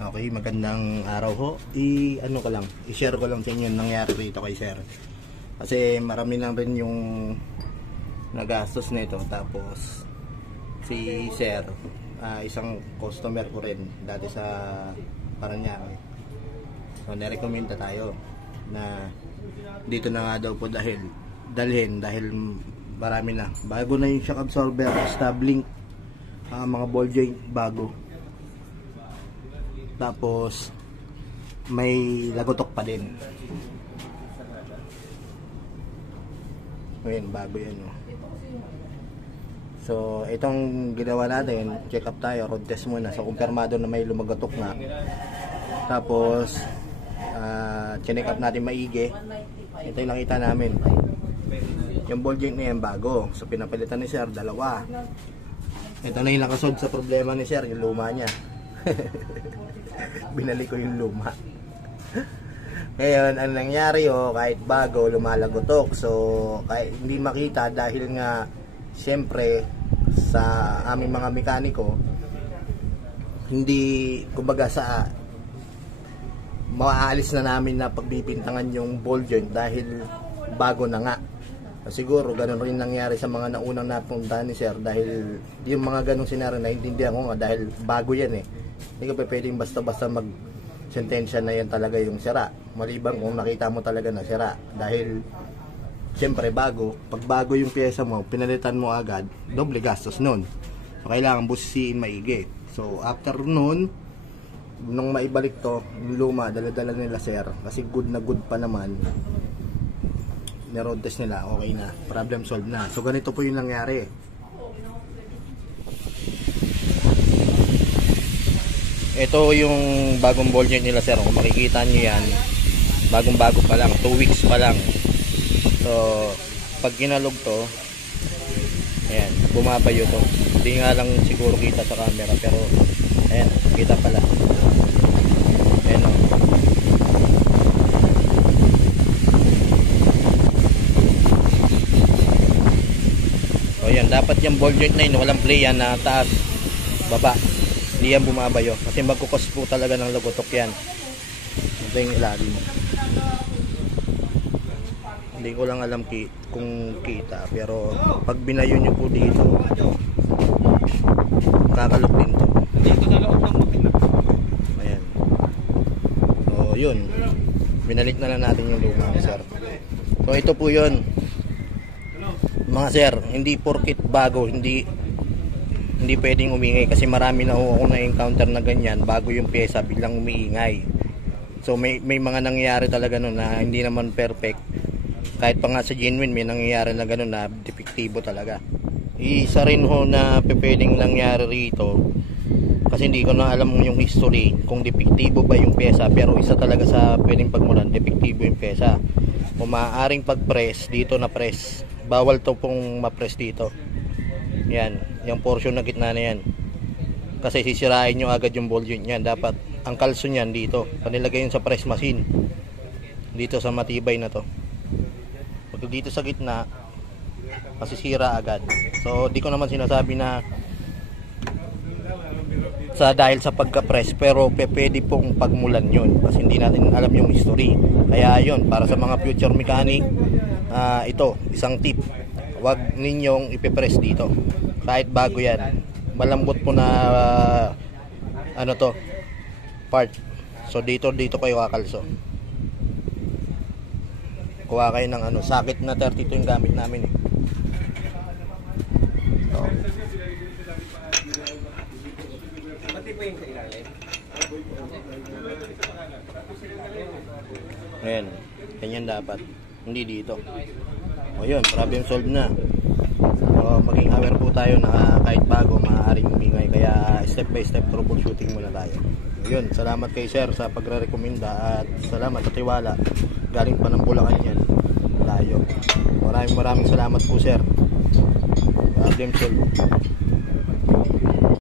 Okay, magandang araw ho. Ano ko lang, i-share ko lang sa inyo yung nangyari rito kay sir. Kasi marami lang rin yung nagastos nito. Tapos si sir, isang customer ko rin dati sa Paranaque. So nirekomenda tayo na dito na nga daw po dalhin dahil marami na. Bago na yung shock absorber, stab-link, mga ball joint bago. Tapos may lagotok pa din. Ngayon, bago yan. So, itong ginawa natin, check up tayo, road test muna. So, kumpirmado na may lumagotok na. Tapos, check up natin maigi. Ito yung nakita namin. Yung ball joint na yan bago. So, pinapalitan ni sir, dalawa. Ito na yung nakasod sa problema ni sir, yung luma niya. Binalik ko yung luma. Ngayon, ang nangyari kahit bago, lumalagotok. So, kahit hindi makita dahil nga siyempre sa aming mga mekaniko, hindi, kumbaga sa maaalis na namin na pagbibintangan yung ball joint dahil bago na nga. Siguro ganun rin nangyari sa mga naunang napuntahan ni sir dahil yung mga ganung senaryo naintindihan ko nga dahil bago yan eh. Hindi ka pwedeng basta-basta mag-sentensya na yan talaga yung sira. Maliban kung nakita mo talaga na sira. Dahil siyempre bago, pag bago yung pyesa mo, pinalitan mo agad, doble gastos nun. So kailangan busisiin maigi. So after nun, nung maibalik to, yung luma, dala-dala nila sir. Kasi good na good pa naman. Ni-road test nila, okay na, problem solved na. So ganito po yung nangyari. Ito yung bagong ball joint nila sir. Kung makikita nyo yan, bagong bago pa lang, 2 weeks pa lang. So pag ginalog to, ayan, bumabayo to. Hindi nga lang siguro kita sa camera, pero ayan, kita pala. Ayan o. So yan, dapat yung ball joint na yun, walang play yan na taas, baba. Hindi yan bumabayo. Kasi magkukos po talaga ng lagotok yan. Ito yung ilalim. Hindi ko lang alam kung kita. Pero pag binayo nyo po dito, kakalog din to. Ayan. So yun. Binalik na lang natin yung luma, sir. So ito po yun. Mga sir, hindi porkit bago, hindi pwedeng umingay kasi marami na ako na-encounter na ganyan bago yung pyesa biglang umiingay. So may mga nangyayari talaga nun na hindi naman perfect. Kahit pa nga sa genuine may nangyayari na ganun na depektibo talaga. Isa rin ho na pwedeng nangyari rito kasi hindi ko na alam yung history kung depektibo ba yung pyesa, pero isa talaga sa pwedeng pagmulan, depektibo yung pyesa. Kung maaaring pag-press dito na press, bawal to pong ma-press dito. Yan, yung portion na gitna na yan. Kasi sisirain nyo agad yung ball joint yan. Dapat ang kalso nyan dito, panilagay yun sa press machine, dito sa matibay na to. Pag dito sa gitna, masisira agad. So di ko naman sinasabi na dahil sa pagka-press, pero pwede pong pagmulan yun kasi hindi natin alam yung history. Kaya yun, para sa mga future mechanic, ito, isang tip, wag ninyong ipipress dito kahit bago yan. Malambot po na ano to, part. So dito kayo kakalso. Kuha kayo ng sakit na 32 yung gamit namin eh. So, pati po yung sa ilalim. Ayan, ganyan dapat, hindi dito. O yun, problem solved na. So, maging aware po tayo na kahit bago maaaring umingay, kaya step by step troubleshooting muna tayo. Yun, salamat kay sir sa pagre-recommenda at salamat sa tiwala. Galing pa ng Bulacan yan, layo. Maraming salamat po sir. Problem solved.